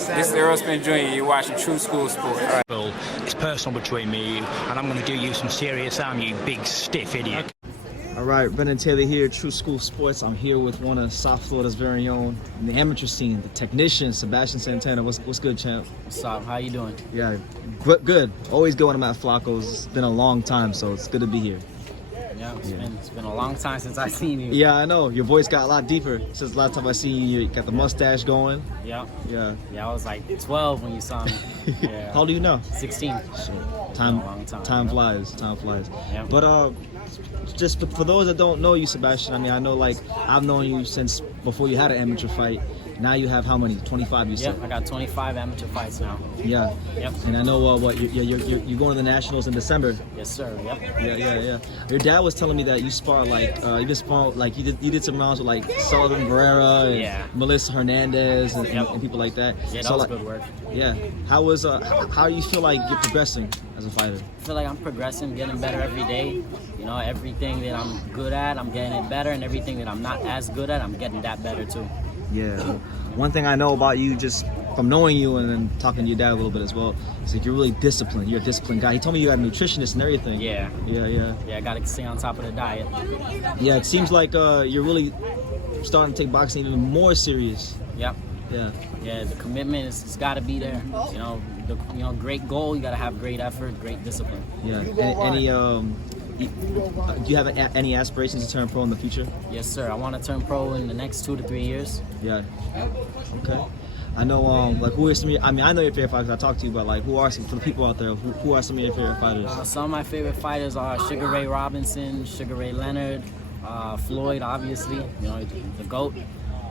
This is Earl Smith Jr. You're watching True School Sports. It's personal between me and you, and I'm going to do you some serious harm, you big stiff idiot. All right, Brendan Taylor here, True School Sports. I'm here with one of South Florida's very own in the amateur scene, the technician, Sebastian Santana. What's good, champ? What's up? How you doing? Yeah, good. Always good when I'm at Flaccos. It's been a long time, so it's good to be here. Yeah, it's been a long time since I've seen you. Yeah, I know. Your voice got a lot deeper since the last time I seen you. You got the mustache going. Yeah. Yeah. Yeah, I was like 12 when you saw me. Yeah. How old are you now? 16. Shit. Time flies. Yeah. But just for those that don't know you, Sebastian, I mean, I know like I've known you since before you had an amateur fight. Now you have how many? 25, you said? Yep, I got 25 amateur fights now. Yeah. Yep. And I know you're going to the Nationals in December. Yes, sir. Yep. Yeah. Your dad was telling me that you spar like you did some rounds with like Sullivan Barrera and Melissa Hernandez and people like that. Yeah, that so, was like, good work. Yeah. How do you feel like you're progressing as a fighter? I feel like I'm progressing, getting better every day. You know, everything that I'm good at, I'm getting it better, and everything that I'm not as good at, I'm getting that better too. Yeah. One thing I know about you, just from knowing you and then talking to your dad a little bit as well, is that you're really disciplined. You're a disciplined guy. He told me you got a nutritionist and everything. Yeah. Yeah, I gotta stay on top of the diet. Yeah, it seems like you're really starting to take boxing even more serious. Yep. Yeah. Yeah, the commitment it's got to be there. You know, great goal. You got to have great effort, great discipline. Yeah. Do you have any aspirations to turn pro in the future? Yes, sir. I want to turn pro in the next 2 to 3 years. Yeah. Okay. I know. Like, who are some? I mean, I know your favorite fighters. I talked to you, but like, who are some for the people out there? Who are some of your favorite fighters? Some of my favorite fighters are Sugar Ray Robinson, Sugar Ray Leonard, Floyd, obviously. You know, the GOAT.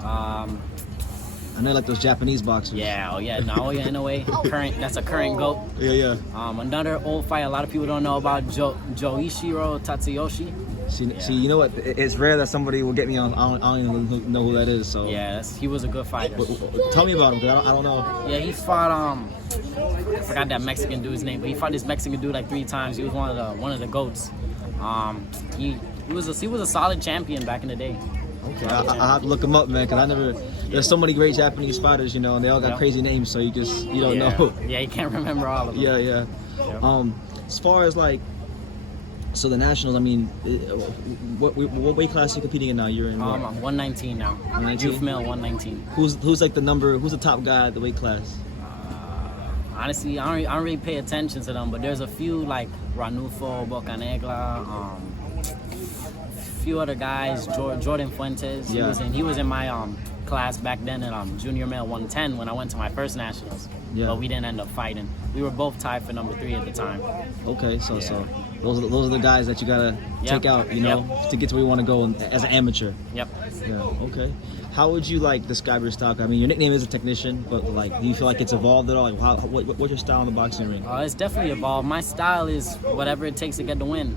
I know, like those Japanese boxers. Yeah, Naoya Inoue, that's a current GOAT. Yeah. Another old fight a lot of people don't know about, Joichiro Tatsuyoshi. See, you know what? It's rare that somebody will get me on. I don't even know who that is. So yeah, he was a good fighter. Tell me about him, because I don't know. Yeah, he fought. I forgot that Mexican dude's name, but he fought this Mexican dude like 3 times. He was one of the GOATs. He was a solid champion back in the day. Okay, I have to look them up, man, because there's so many great Japanese fighters, you know, and they all got crazy names, so you don't know. Yeah, you can't remember all of them. Yeah. As far as like, so the Nationals, I mean, what weight class are you competing in now? You're in what? I'm 119 now. 119? Youth male 119. Who's like who's the top guy at the weight class? Honestly, I don't really pay attention to them, but there's a few like Ranulfo Bocanegra, few other guys, Jordan Fuentes. Yeah. He was in my class back then in junior male 110 when I went to my first nationals. Yeah. But we didn't end up fighting. We were both tied for number 3 at the time. Okay, so those are the guys that you gotta take out, you know, to get to where you want to go as an amateur. Yep. Yeah. Okay. How would you like describe your style? I mean, your nickname is a technician, but like, do you feel like it's evolved at all? Like, what's your style in the boxing ring? It's definitely evolved. My style is whatever it takes to get the win.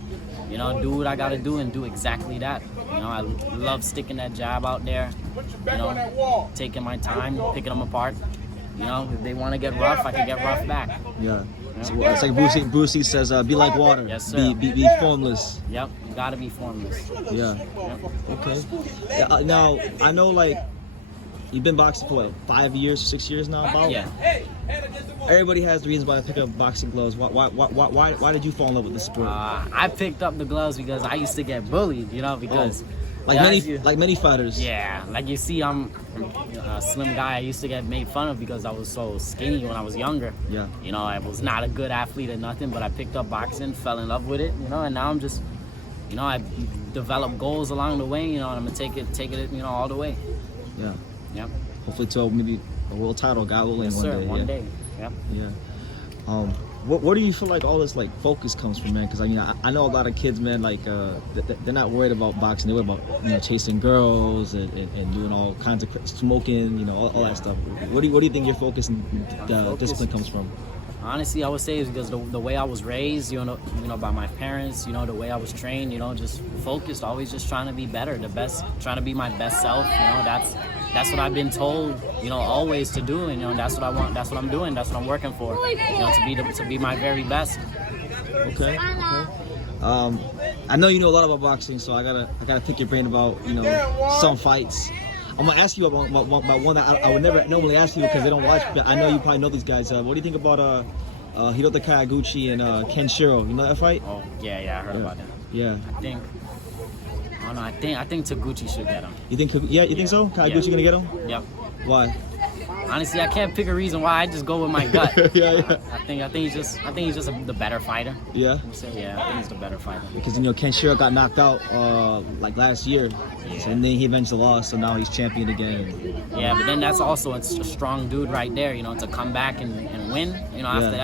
You know, do what I gotta do and do exactly that. You know, I love sticking that jab out there. You know, taking my time, picking them apart. You know, if they want to get rough, I can get rough back. Yeah. So it's like Bruce Lee says, be like water. Yes, sir. Be formless. Yep, you gotta be formless. Yeah. Yep. Okay. Yeah, now I know, like, you've been boxing for what, 5 years, 6 years now? About? Yeah. Everybody has the reasons why they pick up boxing gloves. Why did you fall in love with the sport? I picked up the gloves because I used to get bullied. You know, because like many fighters. Yeah, like you see, I'm a slim guy. I used to get made fun of because I was so skinny when I was younger. Yeah. You know, I was not a good athlete or nothing, but I picked up boxing, fell in love with it. You know, and now I'm just, you know, I developed goals along the way. You know, and I'm gonna take it, you know, all the way. Yeah. Yep. Hopefully to maybe a world title, God willing, Yes, one sir, day. one day. Yep. Yeah. Where do you feel like all this like focus comes from, man? Because I mean, I know a lot of kids, man. Like they're not worried about boxing. They're worried about chasing girls and doing all kinds of smoking, all that stuff. What do you think your focus and discipline comes from? Honestly, I would say it's because the way I was raised, by my parents, the way I was trained, just focused, always just trying to be better, the best, trying to be my best self. That's what I've been told, always to do, and that's what I want. That's what I'm doing. That's what I'm working for. To be my very best. Okay. I know you know a lot about boxing, so I gotta pick your brain about some fights. I'm gonna ask you about one that I would never normally ask you because they don't watch. But I know you probably know these guys. What do you think about Hirota Kawaguchi and Kenshiro? You know that fight? Oh yeah, I heard about that. Yeah. I don't know. I think Taguchi should get him. You think? Yeah, you think so? Kawaguchi gonna get him? Yep. Why? Honestly, I can't pick a reason why. I just go with my gut. yeah. I think he's just the better fighter. Yeah. Yeah, I think he's the better fighter. Because Kenshiro got knocked out like last year, so, and then he eventually lost. So now he's champion again. Yeah, but then that's also a strong dude right there. To come back and win. After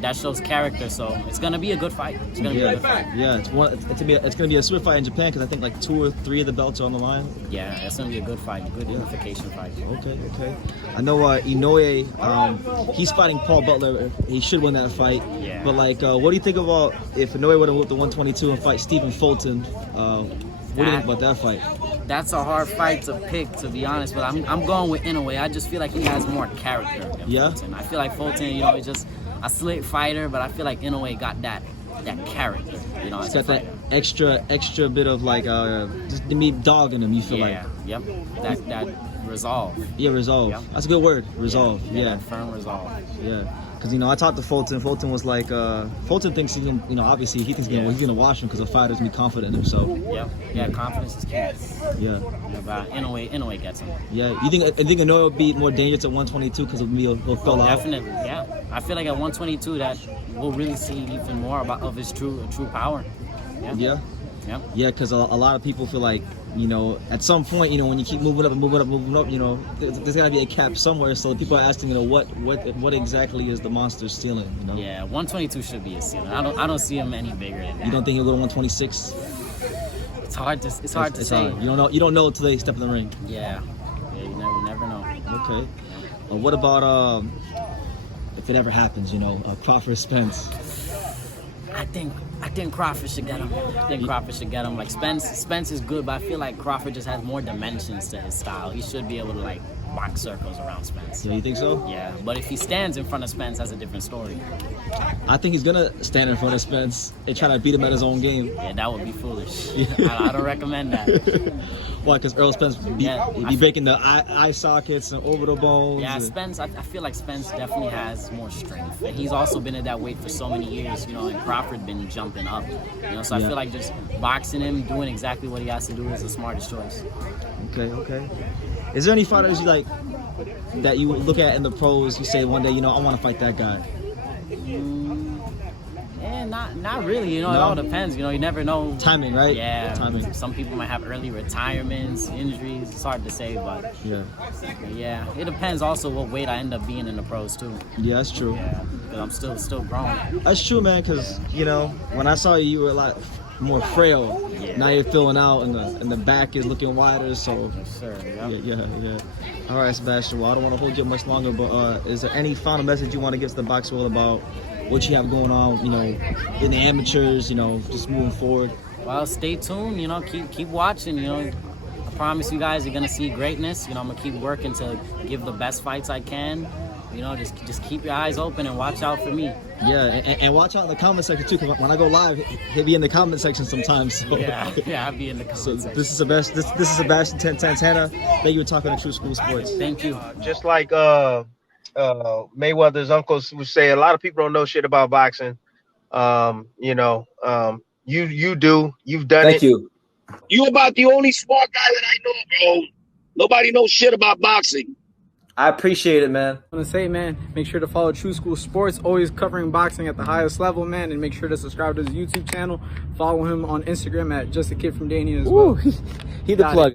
that shows character. So it's gonna be a good fight. It's gonna be a good fight. Yeah, it's gonna be a swift fight in Japan because I think like 2 or 3 of the belts are on the line. Yeah, it's gonna be a good fight, good unification fight. Okay. I know Inoue, he's fighting Paul Butler. He should win that fight. Yeah. But like, what do you think about if Inoue would have moved to 122 and fight Stephen Fulton? What do you think about that fight? That's a hard fight to pick, to be honest. But I'm going with Inoue. I just feel like he has more character than Fulton. I feel like Fulton, is just a slick fighter, but I feel like Inoue got that character. He's got that extra bit of like just me dog in him. You feel like? Yep. That resolve. Yeah, resolve. Yep. That's a good word. Resolve. Yeah. Firm resolve. Yeah. Because I talked to Fulton. Fulton was like, Fulton thinks he can, obviously he thinks he's gonna wash him because the fighters be confident in himself. Yep. Yeah, confidence is key. Yeah. But Inoue gets him. Yeah. You think Inoue will be more dangerous at 122 because he'll fill out? Definitely. Yeah. I feel like at 122 that we'll really see even more of his true power. Yeah. Yep. Yeah, because a lot of people feel like, at some point, when you keep moving up, there's got to be a cap somewhere. So people are asking, what exactly is the monster stealing? Yeah, 122 should be a ceiling. I don't see him any bigger than that. You don't think he'll go to 126? It's hard to say. Hard. You don't know until they step in the ring. Yeah, you never know. Okay. What about if it ever happens? Crawford Spence. I think Crawford should get him. Like Spence is good, but I feel like Crawford just has more dimensions to his style. He should be able to like box circles around Spence. Yeah, you think so? Yeah, but if he stands in front of Spence, that's a different story. I think he's gonna stand in front of Spence and try to beat him at his own game. Yeah, that would be foolish. I don't recommend that. Why? Because Earl Spence be breaking the eye sockets and orbital bones. Yeah, Spence. I feel like Spence definitely has more strength, and he's also been at that weight for so many years. And Crawford been jumping up. So I feel like just boxing him, doing exactly what he has to do is the smartest choice. Okay. Is there any fighters you like that you look at in the pros? You say one day, I want to fight that guy. Not really. It all depends. You never know. Timing, right? Yeah. Timing. Some people might have early retirements, injuries. It's hard to say, but yeah. It depends also what weight I end up being in the pros too. Yeah, that's true. Yeah, because I'm still growing. That's true, man. Because when I saw you, you were a lot more frail. Yeah. Now you're filling out, and the back is looking wider. So. Yes, sir. Yeah. All right, Sebastian. Well, I don't want to hold you up much longer, but is there any final message you want to give to the box world about what you have going on, in the amateurs, just moving forward? Well, stay tuned, keep watching, I promise you guys you're going to see greatness. I'm going to keep working to give the best fights I can. Just keep your eyes open and watch out for me. Yeah, and watch out in the comment section too, because when I go live, he'll be in the comment section sometimes. So. Yeah, I'll be in the comment section. This is Sebastian Santana. Thank you for talking to True School Sports. Thank you. Just like Mayweather's uncles would say, a lot of people don't know shit about boxing. You do. You've done it. Thank you. You about the only smart guy that I know, bro. Nobody knows shit about boxing. I appreciate it, man. I want to say, man, make sure to follow True School Sports, always covering boxing at the highest level, man, and make sure to subscribe to his YouTube channel. Follow him on Instagram at Just a Kid from Danny as well. He the plug.